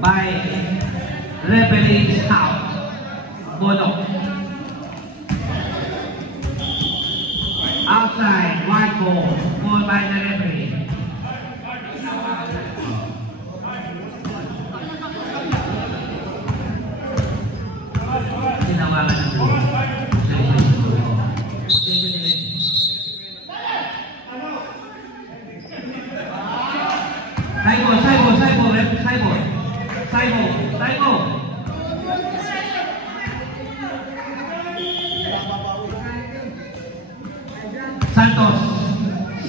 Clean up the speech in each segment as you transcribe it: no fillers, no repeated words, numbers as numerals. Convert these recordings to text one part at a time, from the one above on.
by referee Scout Bono. Outside, white ball by the referee. Sinawalan ng blue. Saibo.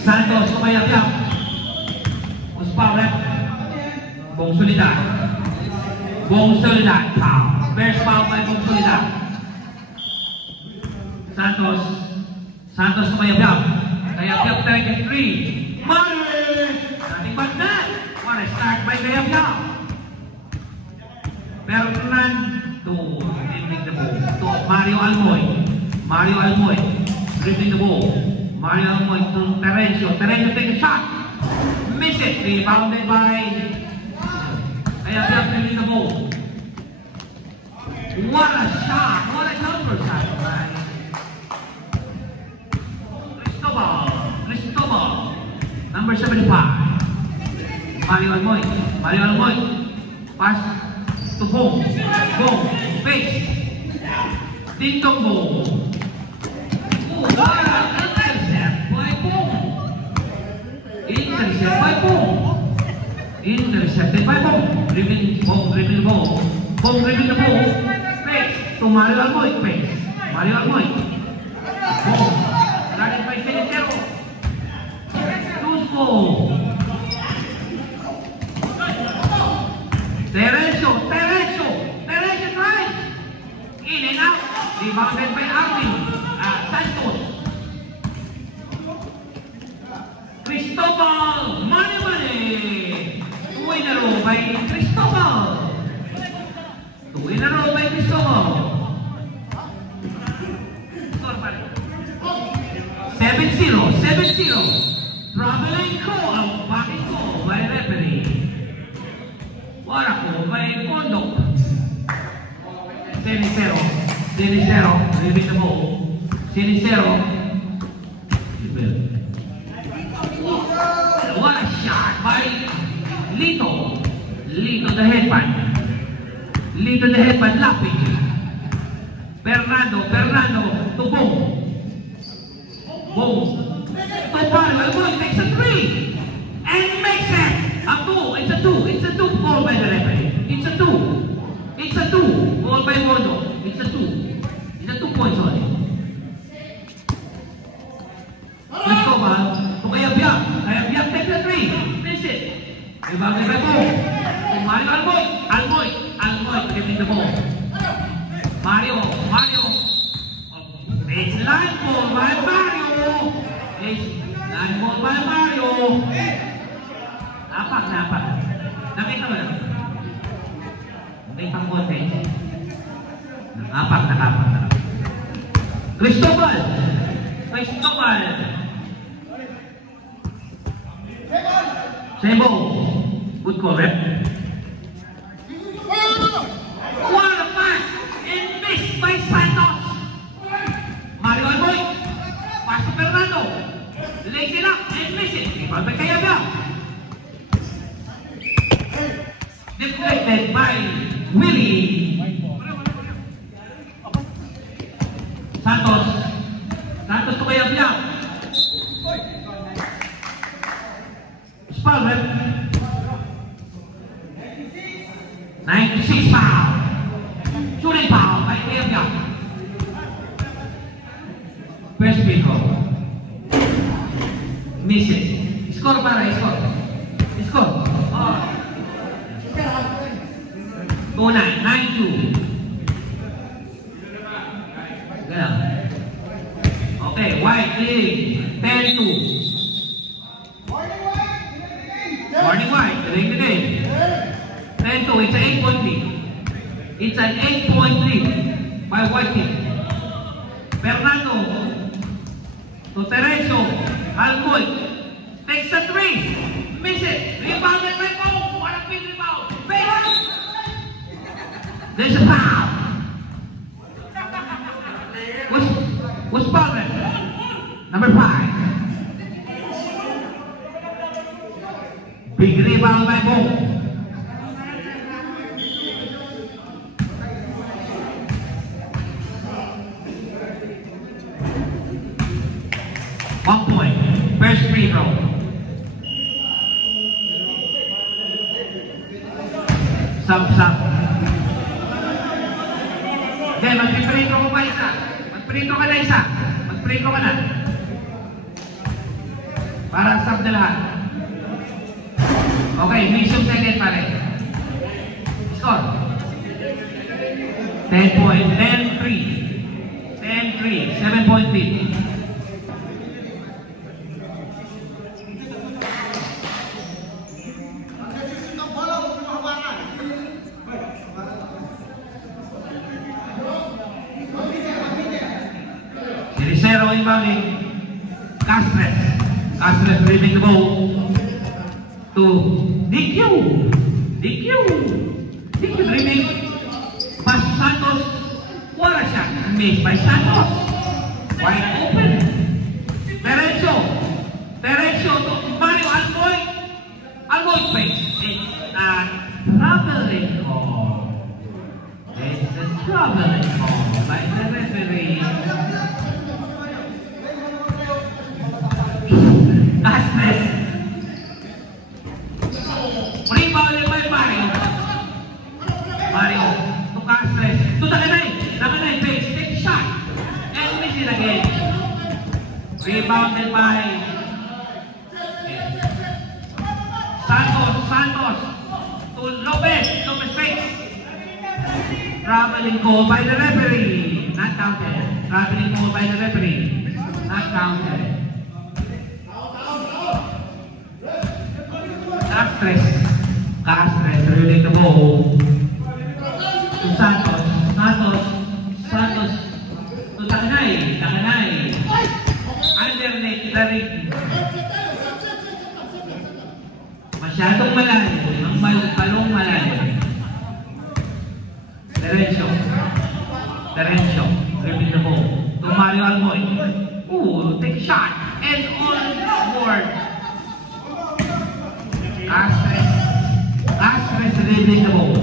Santos, kumayap-yap. Uspawret. Bong Solidad. Foul. First foul by Bong Solidad. Santos kumayap-yap. Kayap-yap target 3. Mare! Dating bagnan. What a start by Kayap-yap. Ferdinand to dribbling the ball to Mario Almoy dribbling the ball. Mario Almoy to Terencio take a shot, miss it, rebounded by Kayap-yap dribbling the ball. What a shot, what a counter shot by Cristobal, number 75. Mario Almoy pass to Bong, face, Ding Dong Bong. What an intercept by Bong. Intercepted by Bong. Dribbling the ball. Bong dribbling the ball. Face to Mario Almoy. Bong. Running by Sinicero. Loose ball. Terencio drive. In and out. Rebounded by Arvin. Santos. Cristobal. Money. Two in a row by Cristobal. 7-0. Traveling call. Backing call by referee. What a call by Pondo. Sinicero. Leaving the ball. Sinicero. What a shot by Lito the headband. Lapping. Fernando to Bong. To Mario takes a 3 and makes it a 2. It's a 2 call by the referee. It's a 2 call by Pondo. It's a 2 points only. Cristobal to Kayap-yap takes a 3. Miss it. Rebounded by Bong. To Mario Almoy getting the ball. Mario. Baseline ball by Mario. Napak. Nakita mo na? May pang-konti. Napak. Cristobal. Sebo. Good call, rep. What a pass! And missed by Santos. Mario Almoy. Pass to Fernando. Lays it up and miss it. Rebound by Kayap-yap. Deflected by Willie. Santos to Kayap-yap. Foul, rep. 96 foul. Shooting foul by Kayap-yap. First free throw. Miss it. Score. 9-2. Okay, White leading 10-2. Morning White, leading the game. 10-2. It's an 8-point lead. It's an 8-point lead by White team. Fernando to Terencio. Almoy takes a 3. Miss it. Rebounded by Bong. What a big rebound. There's a foul. What's Butler? Number 5. Big rebound by Bo. One point. First free throw. Sub. Okay, mag-free throw pa isa. Mag-free throw ka na isa. Mag-free throw ka na. Para sub na lahat. Okay, mission second pare. Score. 10 point. 10-3. 10-3. 7-point lead. Sirisero inbounding. Castres. Castres dribbling the ball to DQ dribbling. Pass to Santos. What a shot. Made by Santos. Wide open. Derecho to Mario Alboy. Alboy face. It's a traveling call. It's a traveling call by the referee. Castres. Rebounded by Mario to Castres. To Takanay face. Take shot. And miss it again. Rebounded by Santos. To Lopez face. Traveling call by the referee. Not counted. Traveling call by the referee. Not counted. Castres dribbling the ball to Santos to Takanay underneath the ring. Masyadong malayo ang balong malayo. Derecho dribbling the ball to Mario Almoy. Ooh, take a shot and on board. Castres dribbling the ball.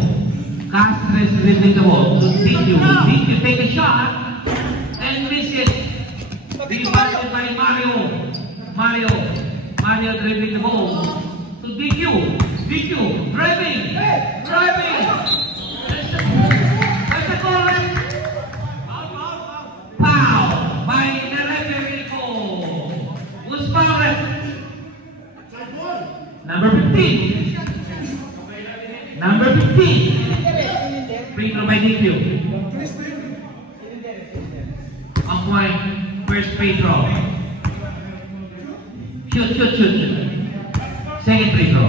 To DQ take a shot and miss it. Rebounded by Mario dribbling the ball to DQ driving. That's a correct foul by the referee. Who's foul? Number 15. Free throw by DQ. On point. First free throw. Shoot. Second free throw.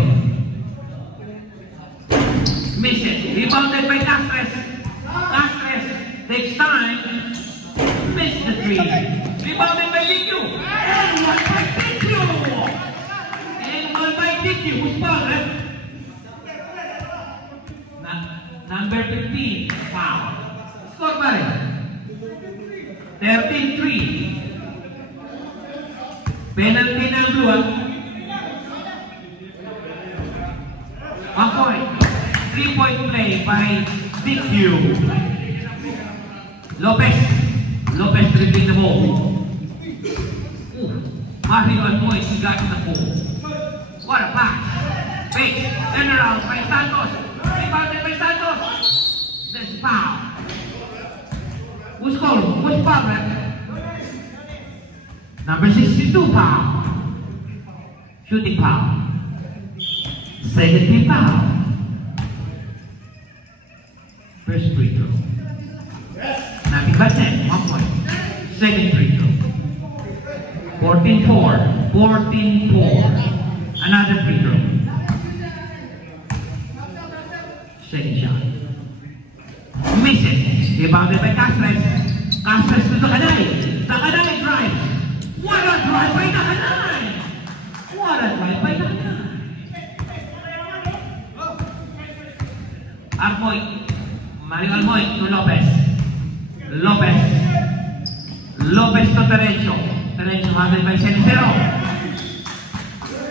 Miss it. Rebounded by Castres. Castres takes time. Miss the three. Rebounded by DQ. And one by DQ. Who's foul, right? Number 15, foul. Score by 13-3. Penalty ng blue. 1 point. 3-point play by DQ. Lopez dribbling the ball. Mario Almoy got the ball. What a pass. Fake. Turn around by Santos. Rebounded by Santos. There's foul. Who's foul, right? Number 62 foul. Shooting foul. Second team foul. First free throw. Nothing but 10. 1 point. Second free throw. 14-4. Another free throw. Second shot. Miss it. Rebounded by Castres. Castres to Takanay. Takanay drives. What a drive by Takanay! Mario Almoy to Lopez. Lopez. Lopez to Terencio. Terencio handled by Cenicero.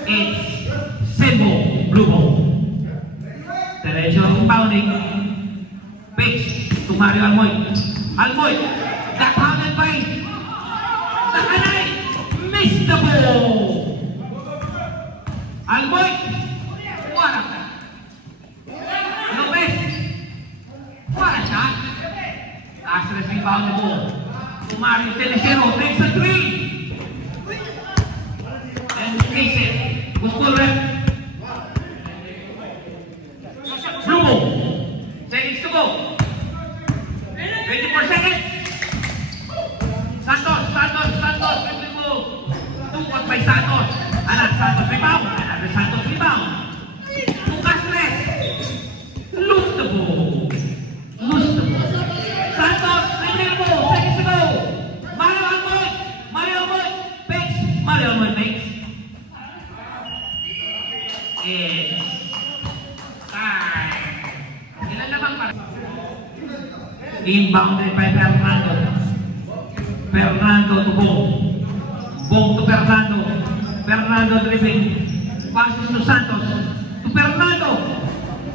It's Sebo, blue ball. Terencio rebounding. Pitch to Mario Almoy. Almoy got handled by Takanay. Missed the ball. Almoy. What a Lopez. What a shot. Castro rebound the ball. To Mario Cenicero. Takes a three. And takes it. Was full rep. Blue ball. Seconds to go. 24 seconds. Santos. Blue ball. 2 by Santos. Anak Santos rebound. Another Santos rebound. To Castres. Lose the ball. Santos, the ball. Seconds to go. Mario Almoy. Fakes. Mario Almoy fakes. It's time. Ilan na bang para? Inbounded by Fernando. Fernando to Bong. Bong to Fernando. Fernando dribbling. Passes to Santos. To Fernando.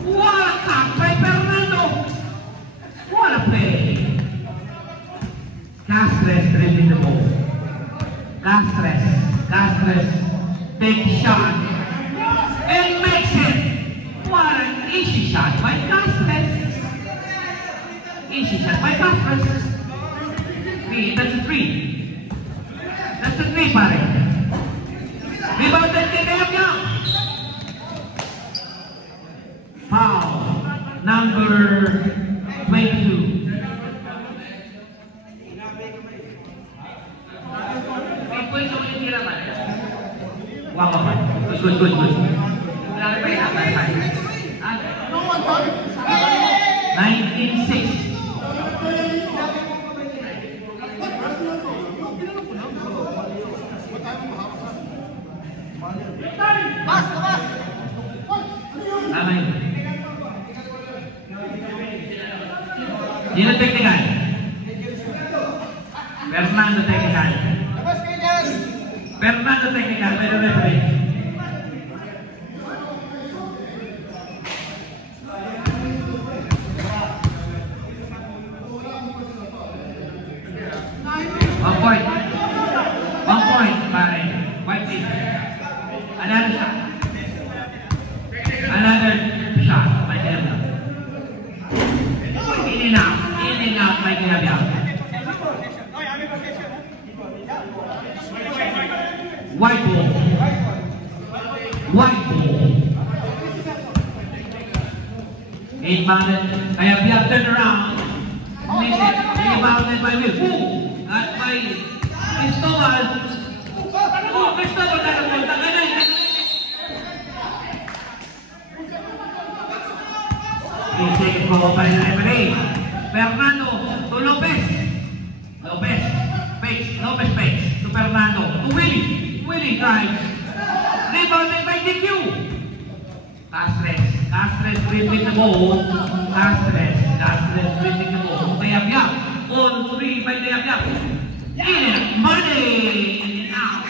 What a tap by Fernando. What a play. Castres dribbling the ball. Castres takes shot and makes it. What an easy shot by Castres. Easy shot by Castres. That's a three. That's a three, pare. Rebounded kay Kayabya. Foul. Number 22. Good. 19-6. Sino technical? Fernando technical. Fernando technical by the referee. One point by White team. Another shot by Kayabya. In and out by Kayabya. White ball. Inbounded. Kayabya turn around. Miss it. Inbounded by Will. At by Cristobal. Cristobal na napunta. Ganay. Second ball by the referee. Fernando to Lopez. Lopez fakes to Fernando. To Willie drives. Rebounded by DQ. Castres dribbling the ball. Castres dribbling the ball. Kayabya. On 3 by Kayabya. In money. In and out.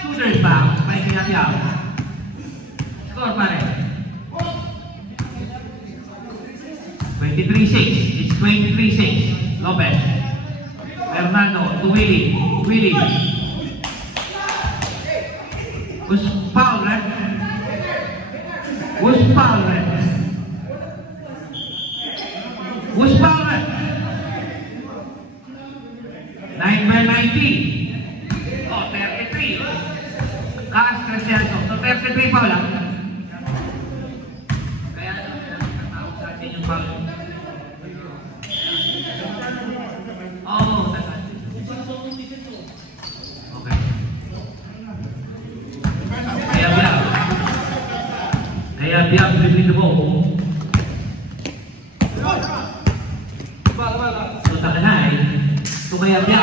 Shooter's back by Kayabya. Score pare. 23-6. It's 23-6. Lopez. Fernando to Willie. Was foul, right? 9 by 19. Oh, 33. Castres Celso. So 33 foul lang. Kaya natawag sa atin yung foul. Oh, okay. Kayabya dribbling the ball. So Takanay to Kayabya.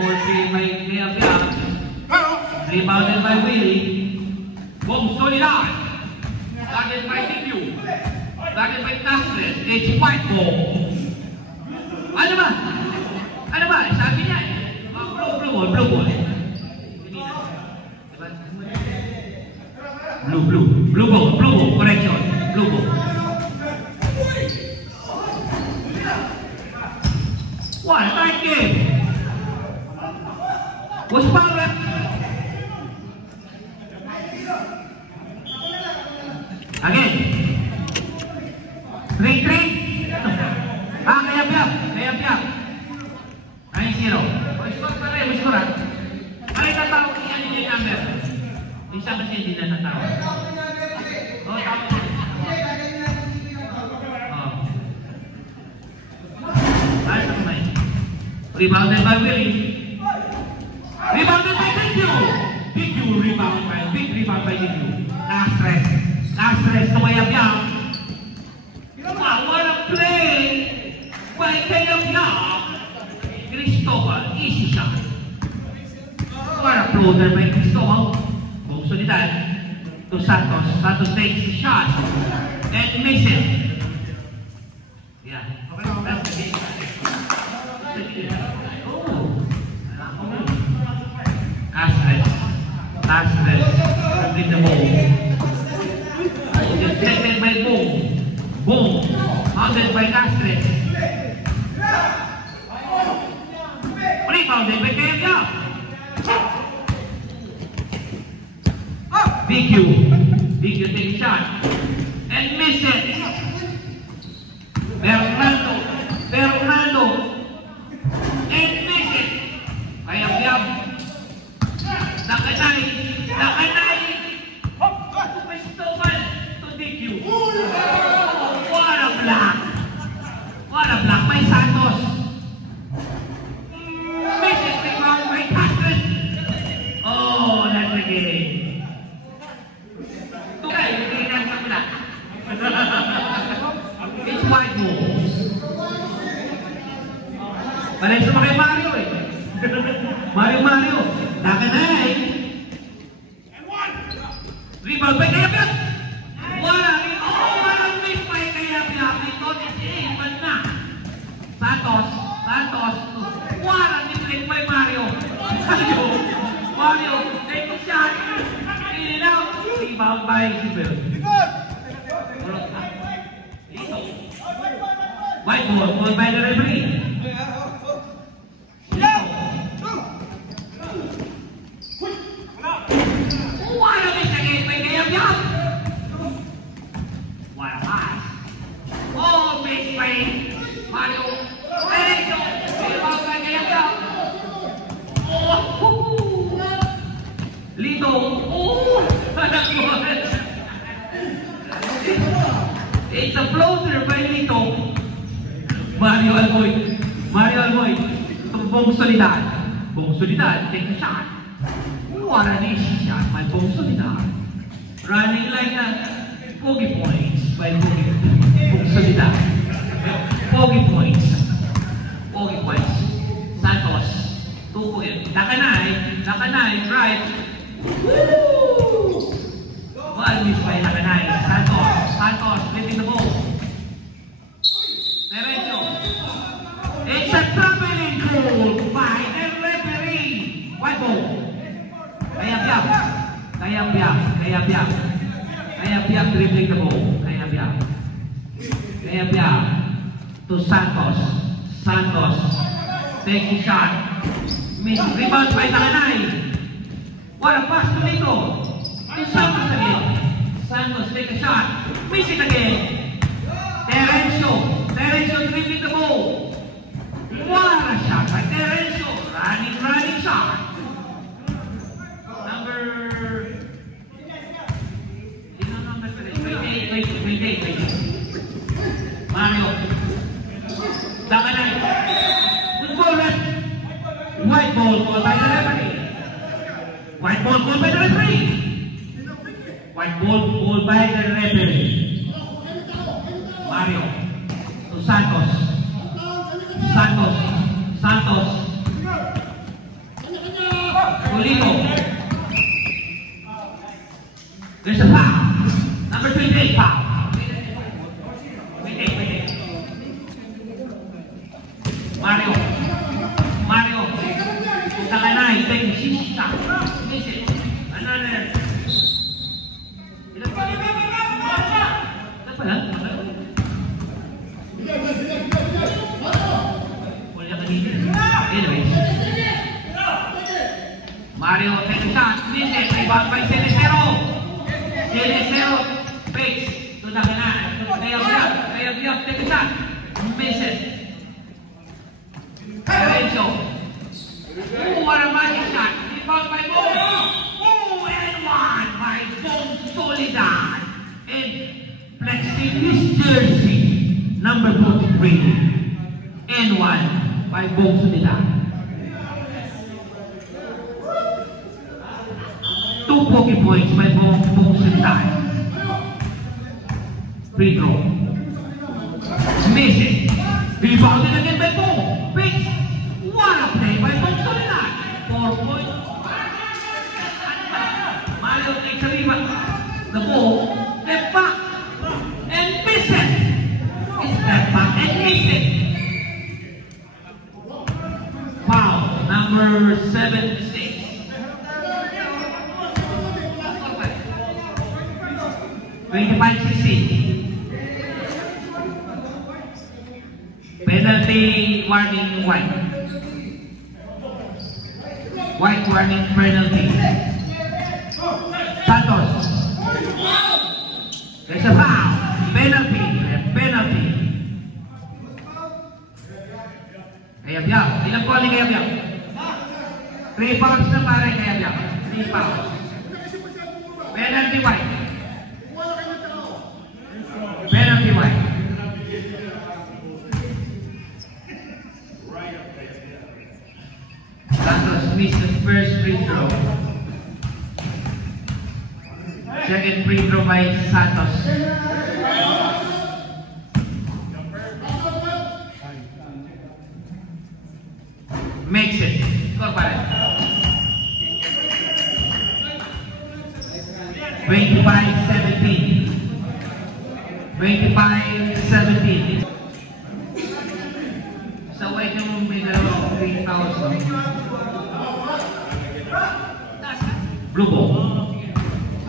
Or may Kayabya. Rebounded by Willie. Boom, Solidar. Guarded by DQ. Guarded by Castres. It's white ball. ba? Sabi niya. Blue ball. Blue ball. Correction. Blue ball. What a tight game. Was foul. Again. 3-3. Kaya piyak. 9-0. Score pa rin, score. Ay, tatawag yan yung number. Isa kasi hindi na tatawag. Tama. Rebounded by Willie. Rebounded by Dicue. Big rebound by Dicue. Last-stress. Tumayap-yap. Wow, what a play by Kayap-yap. Cristobal, easy shot. What a floater by Cristobal. Bungsunidad to Santos. Santos takes the shot and miss it. Yeah. That's the game. Castles with the ball. Defended by Boom. Hounded by Castles. Rebounded by Kayap-yap. Big take a shot and miss it. Bernardo and miss it. Kayap-yap. Nakanay. Cristobal to Dicue. What a block. By Santos. Miss it. Rebound by Castles. Oh, that's a game. It's white ball. Balik sama kay Mario eh. Mario. Nakanay. Rebound by Kayap-yap. Walang miss by Kayap-yap. Ito even na. Santos. Walang miss by Mario. Mario, take a shot. In and out. Rebound by Gilbert. White ball by the referee. What a miss again by Kayap-yap. What a pass. Oh, miss by Mario. Rebound by Kayap-yap. Lito. It's a floater by Lito. Mario Alboy. Bong Solidad. Take a shot. What an easy shot by Bong Solidad. Running like a bogey points by Bong Solidad. Bogey points. Santos. 2 points. Nakanay. Right. Woo! Well, miss by Nakanay. Santos flipping the ball. Derecho. It's a traveling goal by the referee. White ball. Kayap-yap dribbling the ball. Kayap-yap to Santos. Taking shot. Miss. Rebound by Nakanay. What a pass to Lito. To Santos again. Santos take a shot. Miss it again. Terencio dribbling the ball. What a shot by Terencio. Running shot. Number 28. Mario. Nakanay. Good ball, ref. White ball called by the referee. White ball called by the referee. Mario to Santos. Polito. There's a foul. Number 28 foul. Wait. Mario. shot. Miss it. Another. Ilan pa lang? Wala ka dito. Anyways. Mario, take a shot. Miss it. Rebound by Cenicero. Cenicero. Fakes. Tuda ka na. Kaya biyak. Take a shot. Miss it. Lorenzo. Oh, what a magic shot. Rebound by Bong. Oh, and one by Bong Soledad. And flexing his jersey. Number 43. And one by Bong Soledad. 2 pokey points by Bong Soledad. Free throw. Miss it. Rebounded again by Bong. Fix. What a play by Bong Soledad. 4 points. Mario takes a rebound. The ball. Step back. And miss it. Step back and miss it. Foul. Number 76. 25-16. Penalty warning white. White warning penalty. Santos. There's a foul. Penalty. Penalty. Kaya-biyak. Ilang calling kaya-biyak? 3 fouls na para kaya-biyak. 3 fouls. Penalty white. Penalty white. Santos missed the first free throw. Second free throw by Santos. Makes it. Score pa rin. 25-17. 25-17. Sa white yung may dalawang 3 fouls. Blue ball.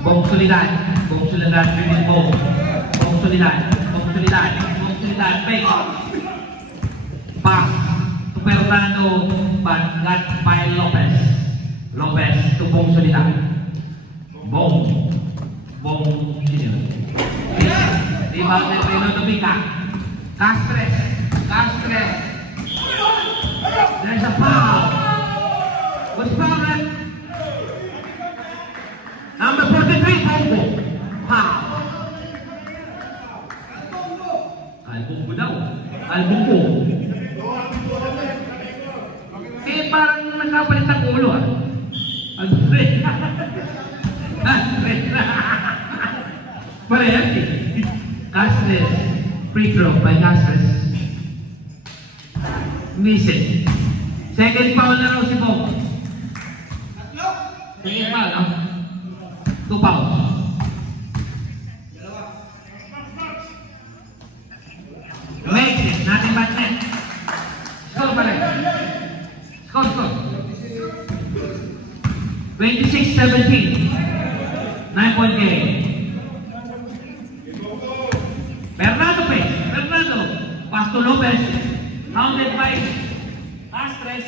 Bong Soledad. Bong Soledad. Bong Soledad. Bong Soledad. Bong Soledad. Fake. Pass to Fernando. Got by Lopez. Lopez to Bong Soledad. Bong. Sino? Rebound by Dominica. Castres. There's a foul. What's foul, man? Number 43, Bongo. Foul. Albongo daw. Albongo. Eh, parang nakapalit ng ulo, ah. Parehas eh. Castres. Free throw by Castres. Miss it. Second foul na raw si Bong. Second foul, no? 2 fouls. Makes it. Nothing but net. Score pa rin. Score. 26-17. 9-point game. Fernando. Pass to Lopez. Hounded by Castres.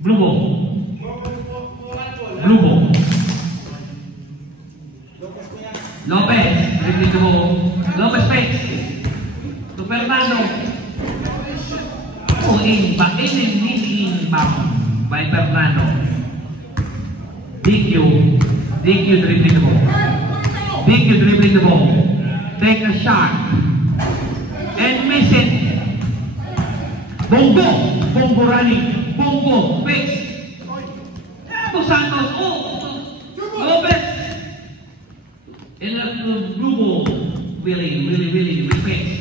Blue ball. Lopez. Dribbling the ball. Lopez fakes. To Fernando. Oh, inbound by Fernando. DQ dribbling the ball. Take a shot. And miss it. Bongo running. Bongo fakes. To Santos. Lopez. And the blue ball. Willie fakes.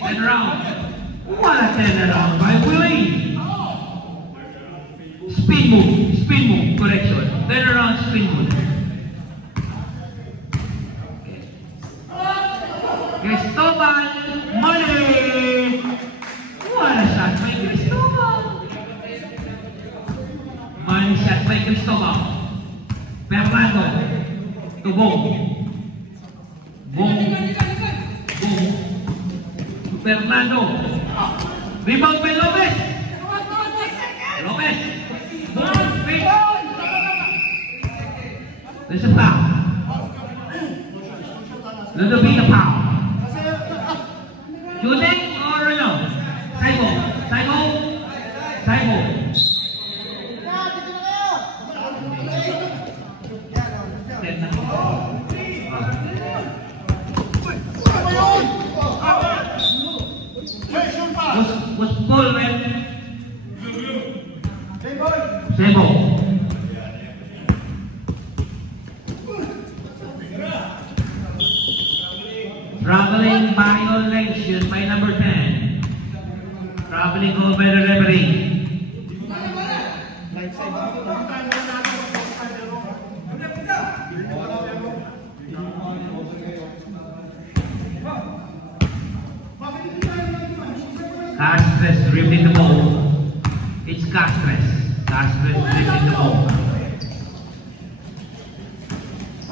Turn around. What a turnaround by Willie. Spin move. Correction. Turn around, spin move. Cristobal Money. What a shot by Cristobal. Money shot by Cristobal. Fernando to Bong. Bong. Fernando. Rebound by Lopez. Lopez. Bong. There's a foul. There'll be a foul. Shooting or no? Saibo. Saibo. Saibo. Was ball red? Sebo. Traveling violation by number 10. Traveling over the referee. Castres dribbling the ball. It's Castres. Castres dribbling the ball.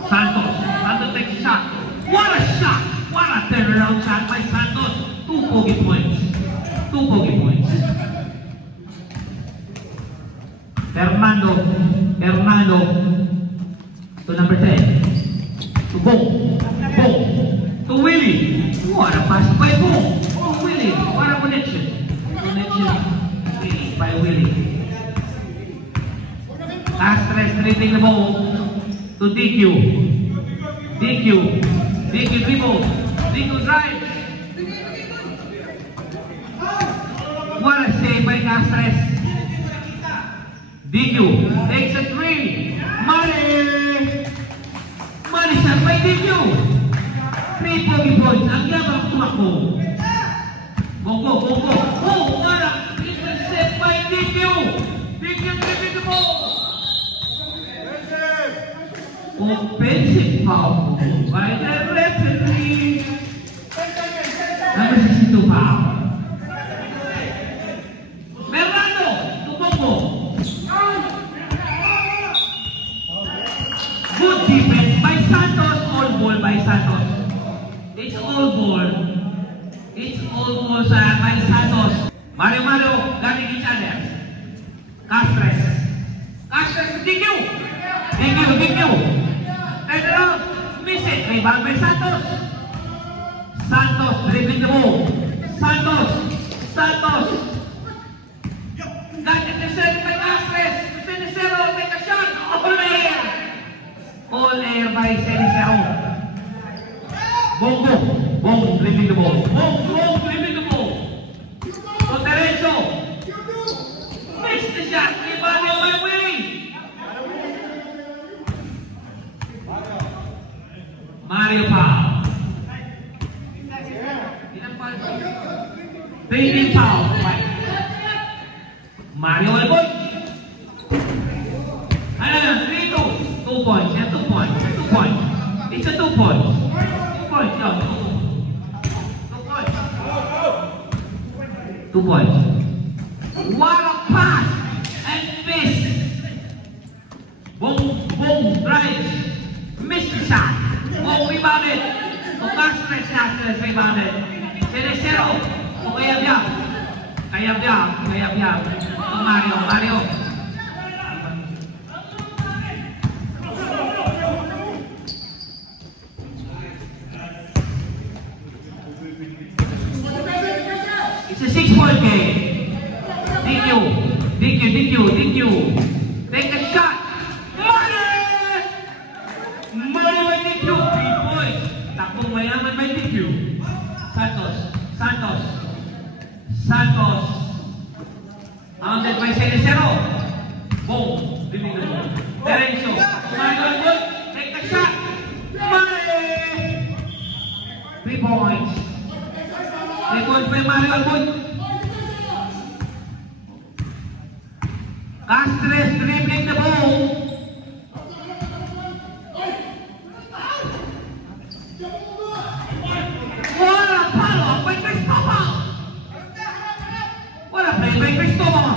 Santos. Santos takes a shot. What a shot! What a turnaround shot by Santos. 2 bogey points. 2 bogey points. Fernando. Fernando. To number 10. To Bong. Bong. To Willie. What a pass by Bong. Willie, what a connection. Connection by Willie. Castres dribbling the ball to DQ. DQ. DQ dribble. DQ drive. What a save by Castres. DQ takes a 3. Money. Money shot by DQ. 3 bogey points. Ang yabang tumakbo. Bongo, Bongo. Oh, what a intercept by DQ. DQ dribbling the ball. Offensive foul by the referee. Number 62 foul. Fernando to Bongo. Good defense by Santos. All ball by Santos. It's all ball. It's almost by Santos. Mario guarding each other. Castres. Castres DQ. DQ. Turn around. Miss it. Rebound by Santos. Santos dribbling the ball. Santos. Got intercepted by Castres. Cenicero take a shot. All air. All air by Cenicero. Bongo. Bong dribbling the ball. Bong dribbling the ball. So Terenzo. Missed the shot. Rebounded by Willie. Mario foul. Baby foul. Mario Elboy. Ano yan? 3-2. 2 points. Yan 2 points. 2 points. It's a 2 points. 2 points. Yan. 2 points. What a pass and miss. Boom, drives. Miss the shot. Oh, rebounded. Oh, Castres rebounded. Cenicero. Oh, Kayab. Oh, Mario. It's a 6-point game. DQ. Take a shot. Money by DQ. 3 points. Takbong mayaman by DQ. Santos. Hounded by Cenicero. Boom. Terenzo. Good. Take a shot. Money. 3 points. 3 points by Mario Alboy. Castres dribbling the ball. What a follow by Cristobal. What a play by Cristobal.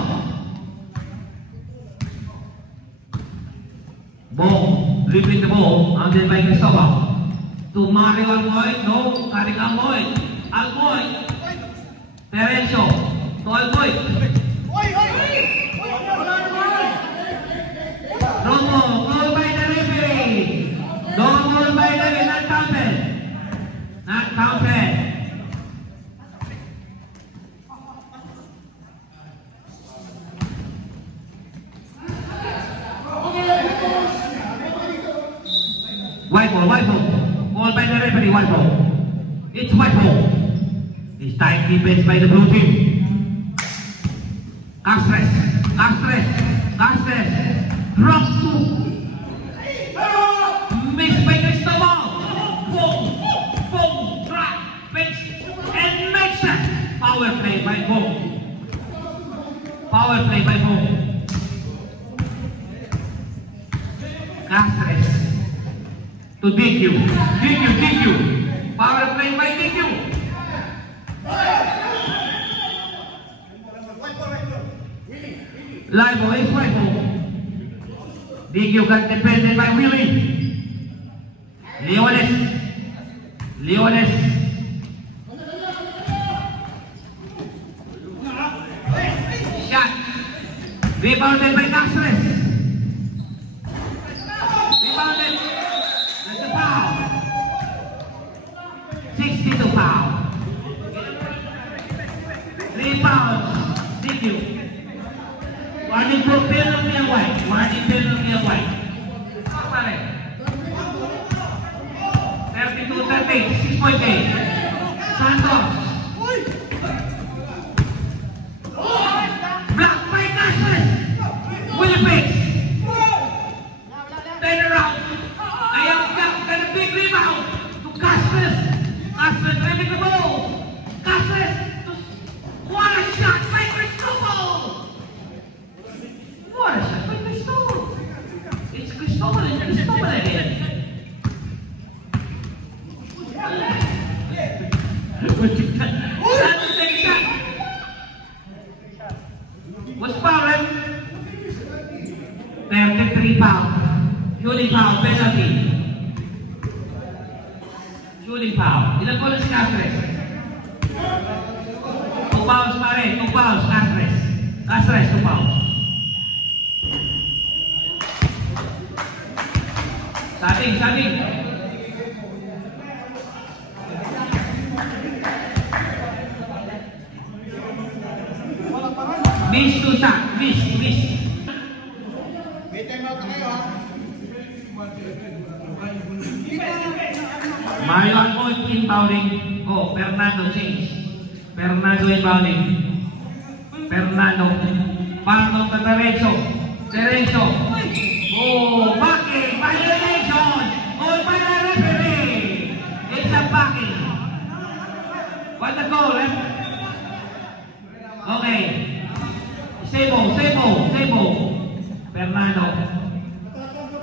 ball, handled by Cristobal. To Mario Almoy, no, carrying Almoy. Almoy. Terencio. To Almoy. Romo, goal by the referee. No goal by the referee, not counted. Not counted. White ball, white ball. Ball by the referee, white ball. It's white ball. It's tight defense by the blue team. Castres, Castres, Castres. Drops two. Missed by Cristobal. Boom, boom, drop, fix, and makes it. Power play by Boom. Power play by Boom. Castres. To DQ. DQ, DQ. Power play by DQ. Live ball is right ball. DQ got defended by Willie. Leones. Leones. Shot. Rebounded by Castres. Rebounded. That's a foul. 62 foul. 3 fouls. DQ. Warning for penalty ang white. Warning penalty ang white. Pare. 32-30. 6.8. Santos. Block by Castres. Winnipeg. Turn around. Ayaw got a big rebound. To Castres. Castres driving the ball. Castres. What a shot by Cristobal. What a shot by Cristobal. It's Cristobal and Cristobal again. Santos take a shot. Was foul, right? 33 foul. Shooting foul, penalty. Shooting foul. Ilang goal si Castres? 2 fouls pa rin. 2 fouls, Castres. Castres, 2 fouls. Sabing, sabing. Miss to shot. Miss, miss. May time out na kayo, ha? Mario Almoy inbounding. Oh, Fernando change. Fernando inbounding. Fernando. Parno to Terencio. Terencio. Oh, backing. Violation. Goal by the referee. It's a backing. What the goal, eh? Okay. Sebo, Sebo, Sebo. Fernando.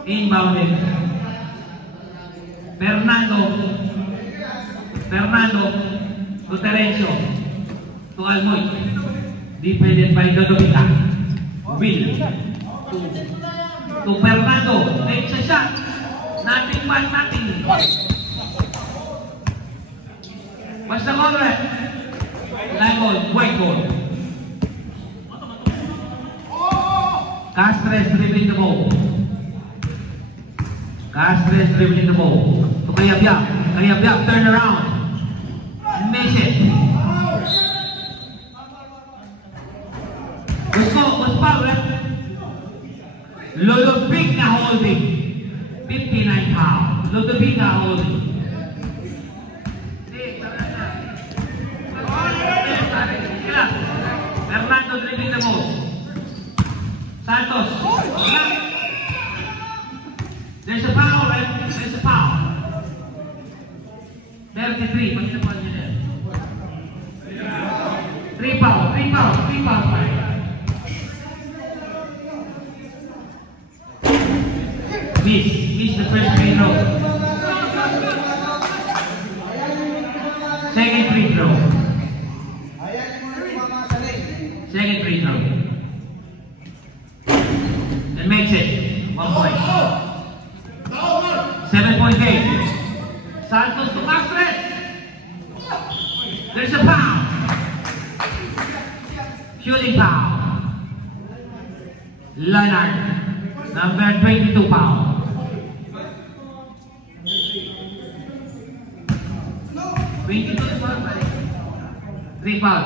Inbounding. Fernando. Fernando. To Terencio. To Almoy. Defended by Dodovica. Will. To Fernando. Makes a shot. Nothing but nothing. What's the goal, right? Live goal. White goal. Castres dribbling the ball. Castres dribbling the ball. To Kayabyab. Kayabyab turn around. Miss it. Was foul, right? Ludovica holding. 59 foul. Ludovica holding. Fernando dribbling the ball. Santos. There's a foul, right? There's a foul. 33. What's the point there? 3 fouls. 3 fouls. 3 fouls. Miss the first free throw. Second free throw. Second free throw. And makes it 1 point. 5-point game. Santos to Castres. There's a foul. Shooting foul. Leonard, number 22 foul. Three foul.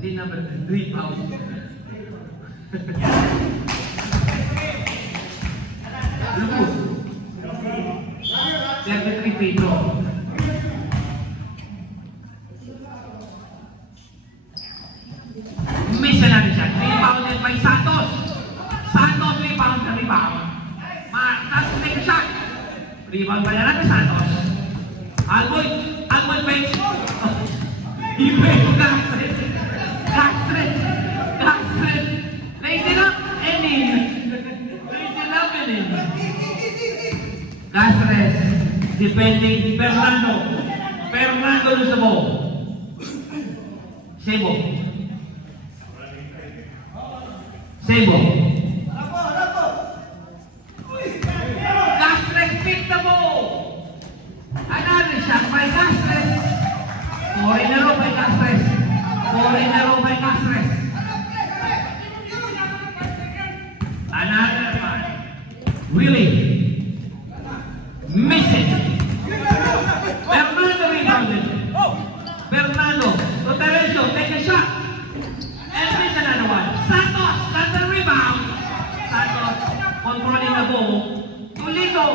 The number 3 foul. Lupus. 33 free throw. Miss na natin siya. Rebounded by Santos. Santos rebound sa rebound. Tapos take a shot. Rebound pa na natin Santos. Alboy bench. Ibig ko Castres. Lays it up and in. Castres defending Fernando Luzabo. Sebo. Castres pick the ball. Another shot by Castres. 4 in a row by Castres. Another one. Really? Miss it. Fernando rebounded. Fernando to Teresio, take a shot. And miss another one. Santos, that's the rebound. Santos controlling the ball. To Lito.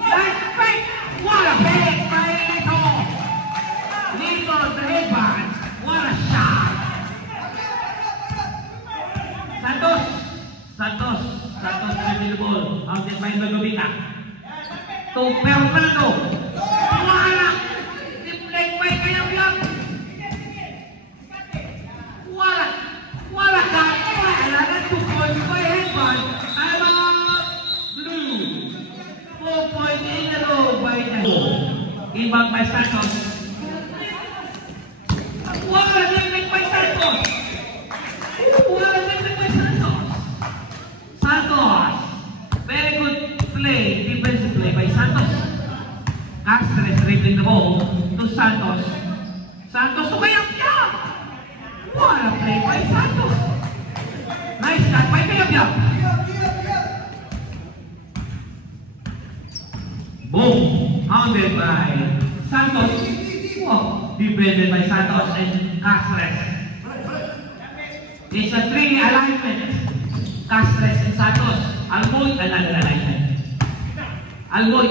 Nice fake. What a fake by Lito. Lito, the headband. What a shot. Santos with the ball. Outside by Magobita. To Fernando. Wala. Deflect by Kayamyam. Wala ka. Wala na 2 points by headband. Time out. Blue. 4 points in a row by the inbound by Santos. Wala deflect by Santos. Santos. Very good play. Defensive play by Santos. Castres dribbling the ball to Santos. Santos to Kayamyam. What a play by Santos. Nice cut by Kayamyam. Boom. Hounded by Santos. Wow. Defended by Santos and Castres. It's a 3 alignment. Castres and Santos. Alboy, another alignment. Alboy.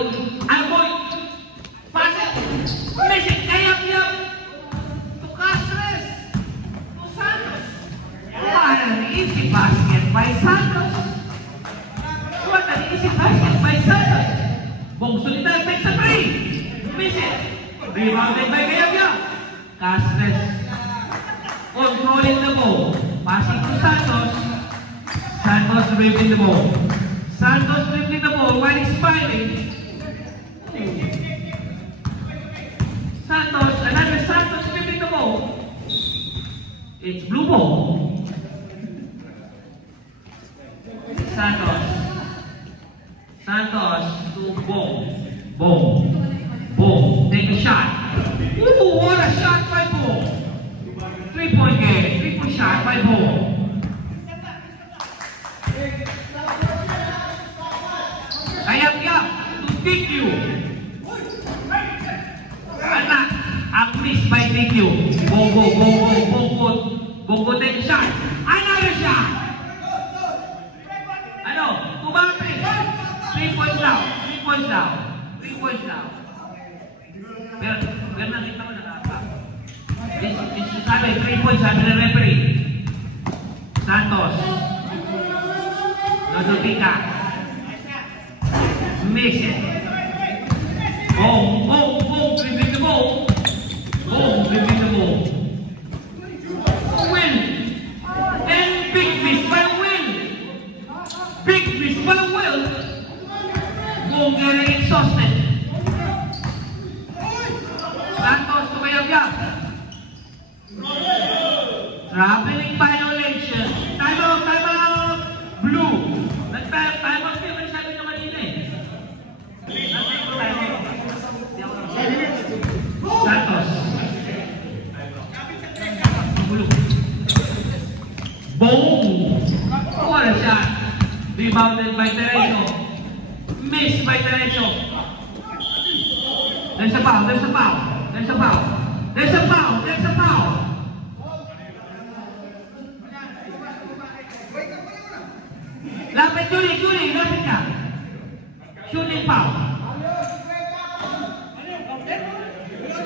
Pass it. Miss it. Kayamyam. To Castres. To Santos. What an easy basket by Santos. Bong Solital takes a 3. Miss it. Rebounded by Kayamyam. Castres controlling the ball. Passing to Santos. Santos dribbling the ball. While smiling. Another Santos dribbling the ball. It's blue ball. Santos to Boom. Take a shot. Ooh, what a shot by Boom. 3-point game. 3-point shot by Boom. Kayamyam to DQ. Anak, ang miss by DQ. Bongo take a shot. Another shot. Tumapin. 3 points down. Pero nakita mo nakapa. Sabi, 3 points sabi ng referee. Santos. Nodopika. Miss it. Boom. Dribbling the ball. Win. And big miss by Will. Boom, getting exhausted. Santos to Kayamyam. Traveling violation. Time out. Blue. Time out. Sabi nyo kanina eh. shot. Rebounded by Tereso. Missed by Tereso. There's a foul. There's a foul. There's a foul. There's a foul. There's a foul. Lapit, Julie, lapit ka. Shooting foul.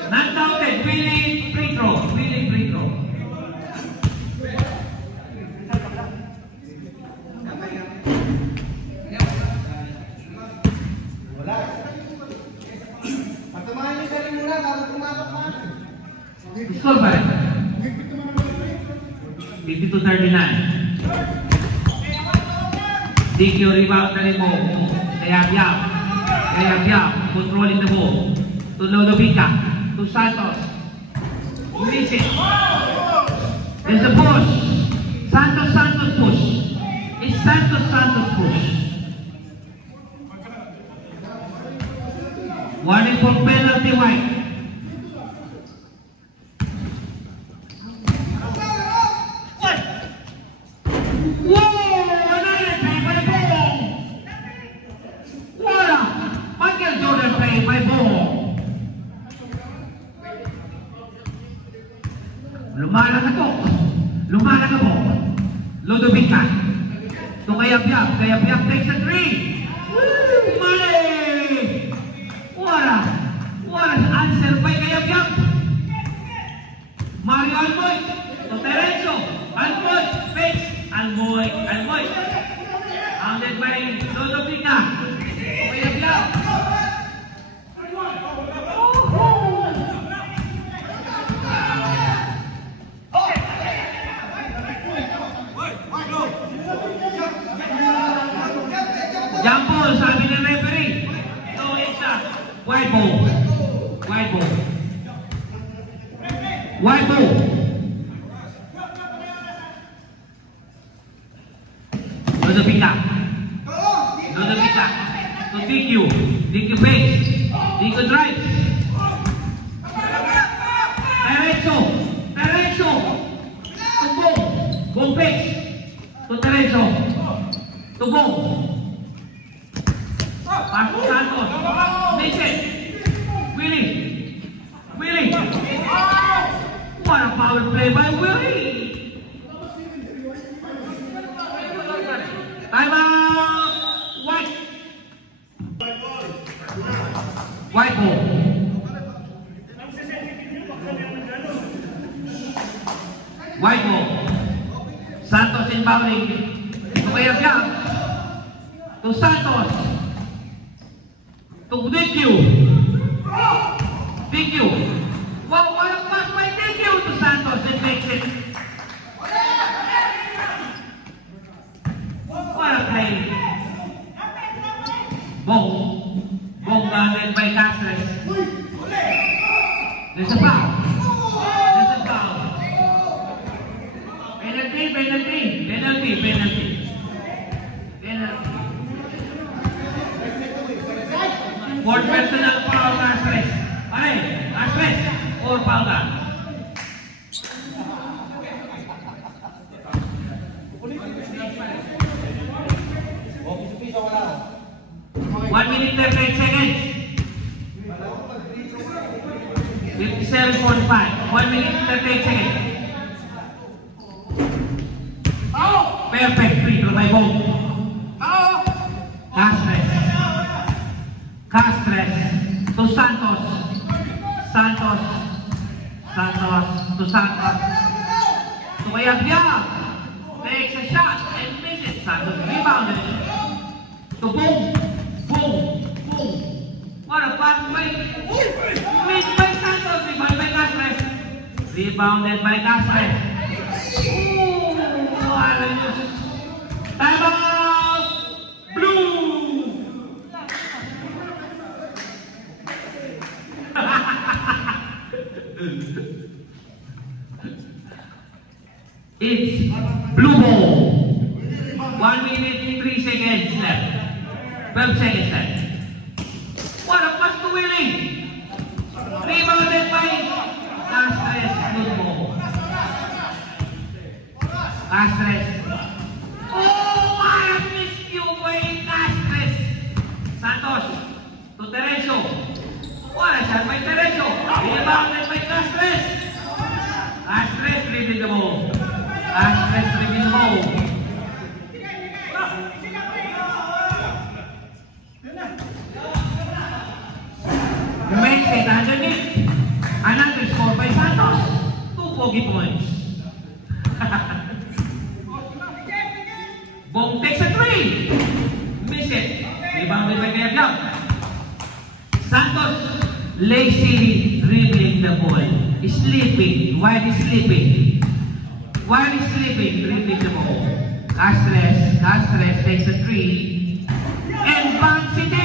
Not counted. Willie free throw. Willie free throw. Wala. Patumahan niyo sarili muna bago pumasok pa. Score ba rin? 52-39. DQ rebound na rin mo. Kaya controlling the ball. To Lodovica. To Santos. Release it. There's a push. Santos push. It's Santos push. Warning for penalty White. Lumalag ako. Lodovica. To Kayab-Yab takes a three. Woo! Mali! What an answer by Kayab-Yab. Mario Almoy. To Terenzo. Almoy. Fakes. Almoy. Handed by Lodovica. To Kayab-Yab. Jump ball, sabi ng referee. So it's a white ball. Lodovica. To DQ fakes. DQ drives. Terenzo. To Bong fakes. To Terenzo. To Bong. Pass to Santos. Miss it. Willie. What a power play by Willie. Time out. White ball. Santos inbounding. To Kayab-Yab. To Santos. To DQ. Wow, what a pass by DQ to Santos. It makes it. What a play. Bong guarded by Castres. There's a foul. Penalty. Fourth personal foul, Castres. Castres. Or foul ka. 1 minute 38 seconds. 57.5. 1 minute 38 seconds. Perfect free throw by Bong. Castres to Santos. To Santos. To Kayab-Yab. Takes a shot and misses. Santos rebounded. To Bong. What a pass by. Missed by Santos. Rebounded by Castres. Time out! Blue! It's blue ball. 1 minute 3 seconds left. 12 seconds left. What a pass to Willie! Rebounded by Castres. Blue ball. Castres. Oh! Yan by Tereso. Rebounded by Castres. Castres leading the ball. Castres leading the ball. Maintain underneath. Another score by Santos. 2 bogey points. Bong takes a 3. Miss it. Rebounded by Gayabyab. Santos lazily dribbling the ball. Sleeping. While he's sleeping. While he's sleeping, dribbling the ball. Castres takes a 3. And bounce it in.